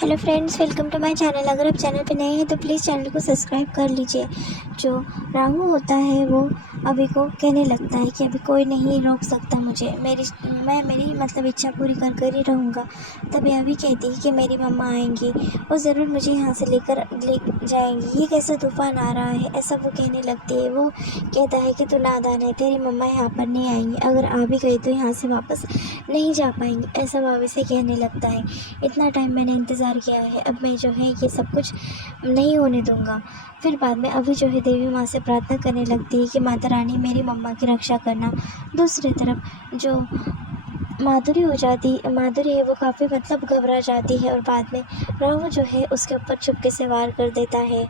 Hello friends, welcome to my channel. अगर आप channel पे नए हैं तो प्लीज़ चैनल को सब्सक्राइब कर लीजिए। जो राहु होता है वो अभी को कहने लगता है कि अभी कोई नहीं रोक सकता मुझे, मैं मेरी मतलब इच्छा पूरी कर कर ही रहूँगा। तभी अभी कहती है कि मेरी मम्मा आएंगी, वो ज़रूर मुझे यहाँ से ले जाएंगी। ये कैसा तूफ़ान आ रहा है, ऐसा वो कहने लगती है। वो कहता है कि तू नादान है, तेरी मम्मा यहाँ पर नहीं आएंगी, अगर आ भी गई तो यहाँ से वापस नहीं जा पाएंगी, ऐसा भाभी से कहने लगता है। इतना टाइम मैंने इंतज़ार किया है, अब मैं जो है ये सब कुछ नहीं होने दूंगा। फिर बाद में अभी जो है देवी माँ से प्रार्थना करने लगती है कि माता रानी मेरी मम्मा की रक्षा करना। दूसरी तरफ जो माधुरी है वो काफ़ी मतलब घबरा जाती है और बाद में राहु जो है उसके ऊपर चुपके से वार कर देता है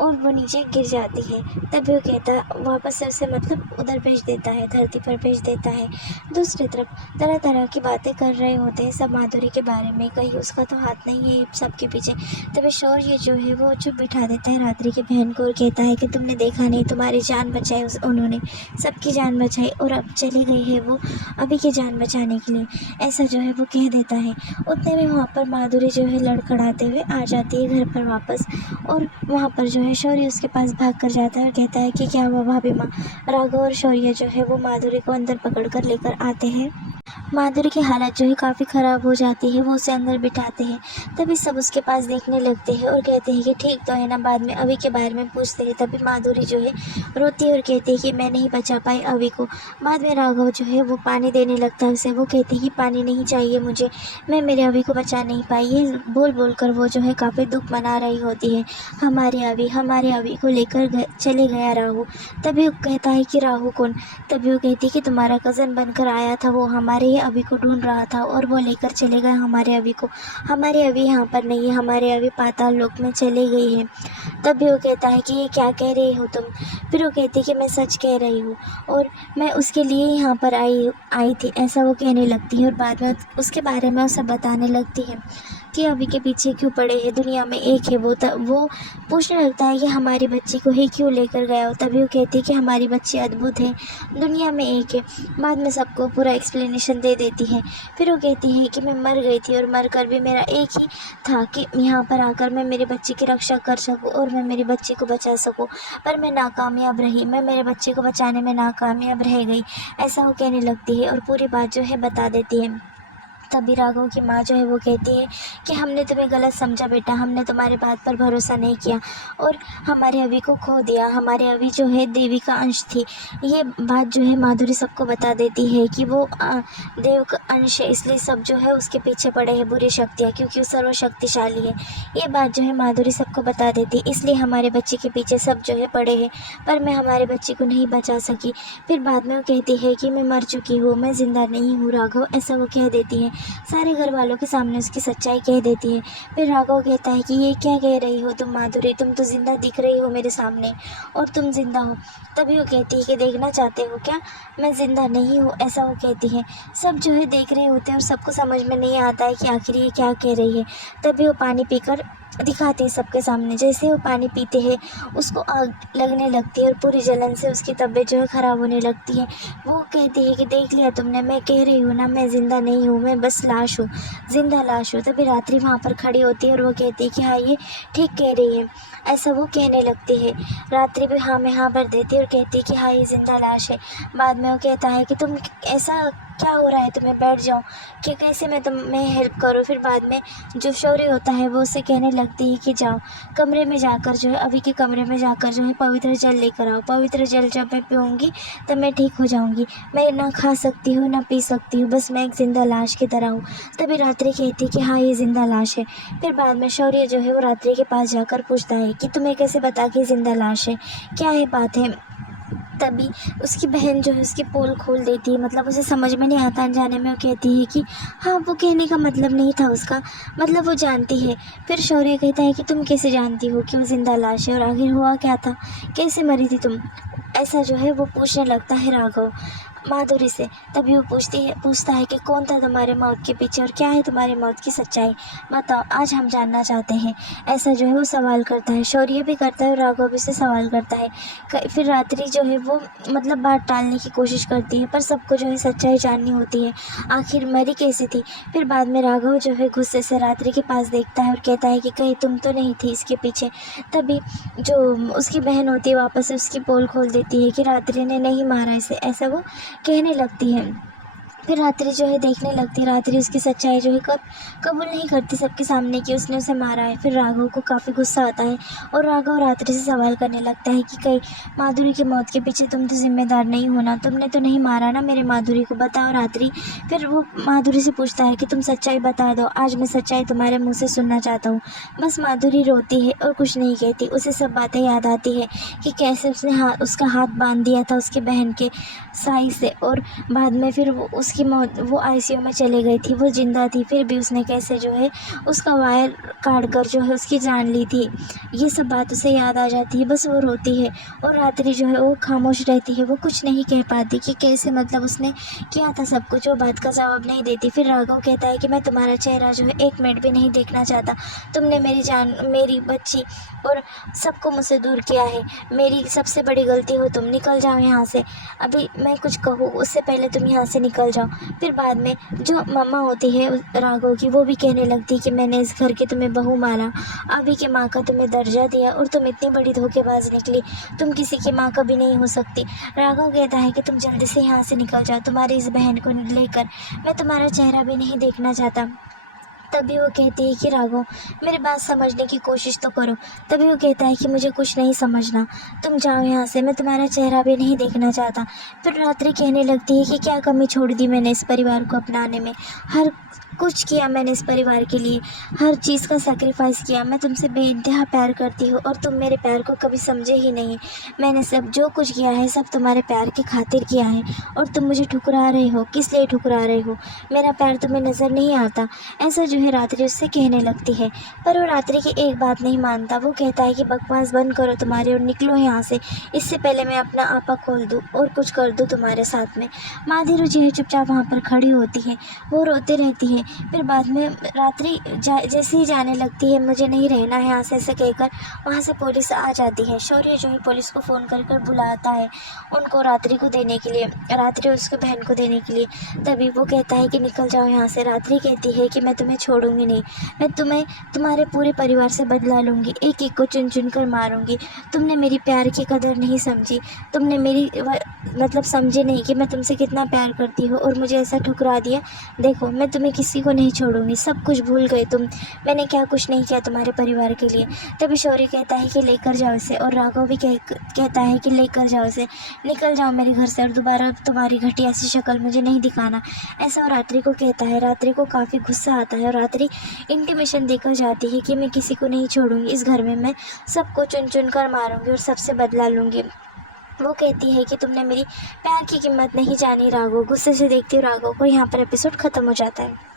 और वो नीचे गिर जाती है। तभी वो कहता वापस से उसे मतलब उधर भेज देता है, धरती पर भेज देता है। दूसरी तरफ तरह तरह की बातें कर रहे होते हैं सब माधुरी के बारे में, कहीं उसका तो हाथ नहीं है सबके पीछे। तभी शौर्य जो है वो चुप बिठा देता है रात्रि की बहन को और कहता है कि तुमने देखा नहीं, तुम्हारी जान बचाई उन्होंने सबकी जान बचाई और अब चली गई है वो अभी की जान बचाने के लिए, ऐसा जो है वो कह देता है। उतने में वहाँ पर माधुरी जो है लड़खड़ाते हुए आ जाती है घर पर वापस और वहाँ पर जो है शौर्य उसके पास भाग कर जाता है और कहता है कि क्या हुआ भाभी माँ। राघव और शौर्य जो है वो माधुरी को अंदर पकड़ कर लेकर आते हैं। माधुरी की हालत जो है काफ़ी ख़राब हो जाती है, वो उसे अंदर बिठाते हैं। तभी सब उसके पास देखने लगते हैं और कहते हैं कि ठीक तो है ना, बाद में अभी के बारे में पूछते हैं। तभी माधुरी जो है रोती है और कहती है कि मैं नहीं बचा पाई अभी को। बाद में राघव जो है वो पानी देने लगता है उसे, वो कहती है कि पानी नहीं चाहिए मुझे, मैं मेरे अभी को बचा नहीं पाई। ये बोल बोल कर वो जो है काफ़ी दुख मना रही होती है। हमारे अभी को लेकर चले गया राहु। तभी वो कहता है कि राहु कौन। तभी वो कहती है कि तुम्हारा कज़न बनकर आया था, वो हमारे ही अभी को ढूंढ रहा था और वो लेकर चले गए हमारे अभी को। हमारे अभी यहाँ पर नहीं है, हमारे अभी पाताल लोक में चले गई है। तभी वो कहता है कि ये क्या कह रही हो तुम। फिर वो कहती है कि मैं सच कह रही हूँ और मैं उसके लिए यहाँ पर आई थी, ऐसा वो कहने लगती है और बाद में उसके बारे में उसे बताने लगती है कि अभी के पीछे क्यों पड़े हैं, दुनिया में एक है वो पूछने लगता है कि हमारी बच्ची को ही क्यों लेकर गया हो। तभी वो कहती है कि हमारी बच्ची अद्भुत है, दुनिया में एक है। बाद में सबको पूरा एक्सप्लेनेशन दे देती है। फिर वो कहती है कि मैं मर गई थी और मर कर भी मेरा एक ही था कि यहाँ पर आकर मैं मेरे बच्चे की रक्षा कर सकूँ और मैं मेरी बच्ची को बचा सकूँ, पर मैं नाकामयाब रही, मैं मेरे बच्चे को बचाने में नाकामयाब रह गई, ऐसा वो कहने लगती है और पूरी बात जो है बता देती है। तभी राघव की माँ जो है वो कहती है कि हमने तुम्हें गलत समझा बेटा, हमने तुम्हारी बात पर भरोसा नहीं किया और हमारे अभी को खो दिया। हमारे अभी जो है देवी का अंश थी। ये बात जो है माधुरी सबको बता देती है कि वो देव का अंश है, इसलिए सब जो है उसके पीछे पड़े हैं बुरी शक्तियाँ, क्योंकि वो सर्वशक्तिशाली है। ये बात जो है माधुरी सबको बता देती है, इसलिए हमारे बच्चे के पीछे सब जो है पड़े हैं, पर मैं हमारे बच्चे को नहीं बचा सकी। फिर बाद में वो कहती है कि मैं मर चुकी हूँ, मैं ज़िंदा नहीं हूँ राघव, ऐसा वो कह देती है। सारे घर वालों के सामने उसकी सच्चाई कह देती है। फिर राघव कहता है कि ये क्या कह रही हो तुम माधुरी, तुम तो ज़िंदा दिख रही हो मेरे सामने और तुम ज़िंदा हो। तभी वो कहती है कि देखना चाहते हो क्या मैं ज़िंदा नहीं हूँ, ऐसा वो कहती है। सब जो है देख रहे होते हैं और सबको समझ में नहीं आता है कि आखिर ये क्या कह रही है। तभी वो पानी पीकर दिखाते हैं सबके सामने। जैसे वो पानी पीते हैं उसको आग लगने लगती है और पूरी जलन से उसकी तबीयत जो है ख़राब होने लगती है। वो कहती है कि देख लिया तुमने, मैं कह रही हूँ ना मैं ज़िंदा नहीं हूँ, मैं बस लाश हूँ, ज़िंदा लाश हूँ। तभी रात्रि वहाँ पर खड़ी होती है और वो कहती है कि हाँ ये ठीक कह रही है, ऐसा वो कहने लगती है। रात्रि भी हाँ में हाँ भर देती है और कहती है कि हाँ ये ज़िंदा लाश है। बाद में वो कहता है कि तुम ऐसा क्या हो रहा है तुम्हें, बैठ जाओ कि कैसे मैं तुम्हें हेल्प करूँ। फिर बाद में जो शौर्य होता है वो उसे कहने लगती है कि जाओ कमरे में जाकर जो है अभी के कमरे में जाकर जो है पवित्र जल लेकर आओ, पवित्र जल जब मैं पीऊँगी तब मैं ठीक हो जाऊँगी। मैं ना खा सकती हूँ ना पी सकती हूँ, बस मैं एक ज़िंदा लाश की तरह हूँ। तभी रात्रि कहती है कि हाँ ये ज़िंदा लाश है। फिर बाद में शौर्य जो है वो रात्रि के पास जाकर पूछता है कि तुम्हें कैसे पता कि ज़िंदा लाश है, क्या है बात है। तभी उसकी बहन जो है उसकी पोल खोल देती है, मतलब उसे समझ में नहीं आता अनजाने में। वो कहती है कि हाँ वो कहने का मतलब नहीं था उसका, मतलब वो जानती है। फिर शौर्य कहता है कि तुम कैसे जानती हो कि वो ज़िंदा लाश है और आखिर हुआ क्या था, कैसे मरी थी तुम, ऐसा जो है वो पूछने लगता है राघव। माधुरी से। तभी वो पूछता है कि कौन था तुम्हारे मौत के पीछे और क्या है तुम्हारी मौत की सच्चाई, बताओ, आज हम जानना चाहते हैं। ऐसा जो है वो सवाल करता है, शौर्य भी करता है और राघव भी से सवाल करता है। फिर रात्रि जो है वो मतलब बात टालने की कोशिश करती है, पर सबको जो है सच्चाई जाननी होती है, आखिर मरी कैसे थी। फिर बाद में राघव जो है गुस्से से रात्रि के पास देखता है और कहता है कि कहीं तुम तो नहीं थी इसके पीछे। तभी जो उसकी बहन होती है वापस से उसकी पोल खोल देती है कि रात्रि ने नहीं मारा इसे, ऐसा वो कहने लगती है। फिर रात्रि जो है देखने लगती है, रात्रि उसकी सच्चाई जो है कबूल नहीं करती सबके सामने कि उसने उसे मारा है। फिर राघव को काफ़ी गुस्सा आता है और राघव रात्रि से सवाल करने लगता है कि कहीं माधुरी की मौत के पीछे तुम तो जिम्मेदार नहीं होना, तुमने तो नहीं मारा ना मेरे माधुरी को, बताओ रात्रि। फिर वो माधुरी से पूछता है कि तुम सच्चाई बता दो, आज मैं सच्चाई तुम्हारे मुँह से सुनना चाहता हूँ। बस माधुरी रोती है और कुछ नहीं कहती। उसे सब बातें याद आती है कि कैसे उसका हाथ बांध दिया था उसके बहन के साई से, और बाद में फिर उसकी मौत, वो आईसीयू में चली गई थी, वो जिंदा थी, फिर भी उसने कैसे जो है उसका वायर काट कर जो है उसकी जान ली थी। ये सब बात उसे याद आ जाती है, बस वो रोती है और रात्रि जो है वो खामोश रहती है, वो कुछ नहीं कह पाती कि कैसे मतलब उसने किया था सब कुछ, वो बात का जवाब नहीं देती। फिर राघव कहता है कि मैं तुम्हारा चेहरा जो है एक मिनट भी नहीं देखना चाहता, तुमने मेरी जान, मेरी बच्ची और सबको मुझसे दूर किया है, मेरी सबसे बड़ी गलती हो तुम, निकल जाओ यहाँ से, अभी मैं कुछ कहूँ उससे पहले तुम यहाँ से निकल जाओ। फिर बाद में जो मम्मा होती है राघव की, वो भी कहने लगती है कि मैंने इस घर की तुम्हें बहू माना, अभी के माँ का तुम्हें दर्जा दिया और तुम इतनी बड़ी धोखेबाज निकली, तुम किसी की माँ कभी नहीं हो सकती। राघव कहता है कि तुम जल्दी से यहाँ से निकल जाओ, तुम्हारी इस बहन को लेकर मैं तुम्हारा चेहरा भी नहीं देखना चाहता। तभी वो कहती है कि राघव मेरी बात समझने की कोशिश तो करो। तभी वो कहता है कि मुझे कुछ नहीं समझना, तुम जाओ यहाँ से, मैं तुम्हारा चेहरा भी नहीं देखना चाहता। फिर रात्रि कहने लगती है कि क्या कमी छोड़ दी मैंने इस परिवार को अपनाने में, हर कुछ किया मैंने इस परिवार के लिए, हर चीज़ का सैक्रिफाइस किया, मैं तुमसे बेइंतहा प्यार करती हूँ और तुम मेरे प्यार को कभी समझे ही नहीं। मैंने सब जो कुछ किया है सब तुम्हारे प्यार की खातिर किया है और तुम मुझे ठुकरा रहे हो, किस लिए ठुकरा रहे हो, मेरा प्यार तुम्हें नज़र नहीं आता। ऐसा जो है रात्रि उससे कहने लगती है, पर वो रात्रि की एक बात नहीं मानता। वो कहता है कि बकवास बंद करो तुम्हारे और निकलो यहाँ से, इससे पहले मैं अपना आपा खोल दूँ और कुछ कर दूँ तुम्हारे साथ में। माधुरी जो है चुपचाप वहाँ पर खड़ी होती है, वो रोती रहती है। फिर बाद में रात्रि जैसे ही जाने लगती है, मुझे नहीं रहना है यहाँ से, ऐसे कहकर वहाँ से पुलिस आ जाती है। शौर्य जो है पुलिस को फ़ोन कर बुलाता है उनको रात्रि को देने के लिए, रात्रि उसके बहन को देने के लिए। तभी वो कहता है कि निकल जाओ यहाँ से। रात्रि कहती है कि मैं तुम्हें छोड़ूंगी नहीं, मैं तुम्हें तुम्हारे पूरे परिवार से बदला लूँगी, एक एक को चुन चुन कर मारूंगी। तुमने मेरी प्यार की कदर नहीं समझी, तुमने मेरी मतलब समझे नहीं कि मैं तुमसे कितना प्यार करती हूँ और मुझे ऐसा ठुकरा दिया। देखो मैं तुम्हें किसी को नहीं छोड़ूंगी, सब कुछ भूल गए तुम, मैंने क्या कुछ नहीं किया तुम्हारे परिवार के लिए। तभी शौर्य कहता है कि लेकर जाओ इसे, और राघव भी कहता है कि लेकर जाओ इसे, निकल जाओ मेरे घर से और दोबारा तुम्हारी घटिया सी शक्ल मुझे नहीं दिखाना। ऐसा वो रात्रि को कहता है। रात्रि को काफ़ी गुस्सा आता है और रात्रि इंटीमेशन देकर जाती है कि मैं किसी को नहीं छोड़ूंगी, इस घर में मैं सबको चुन चुन कर मारूंगी और सबसे बदला लूँगी। वो कहती है कि तुमने मेरी प्यार की कीमत नहीं जानी राघव। गुस्से से देखती हूँ राघव को। यहाँ पर एपिसोड ख़त्म हो जाता है।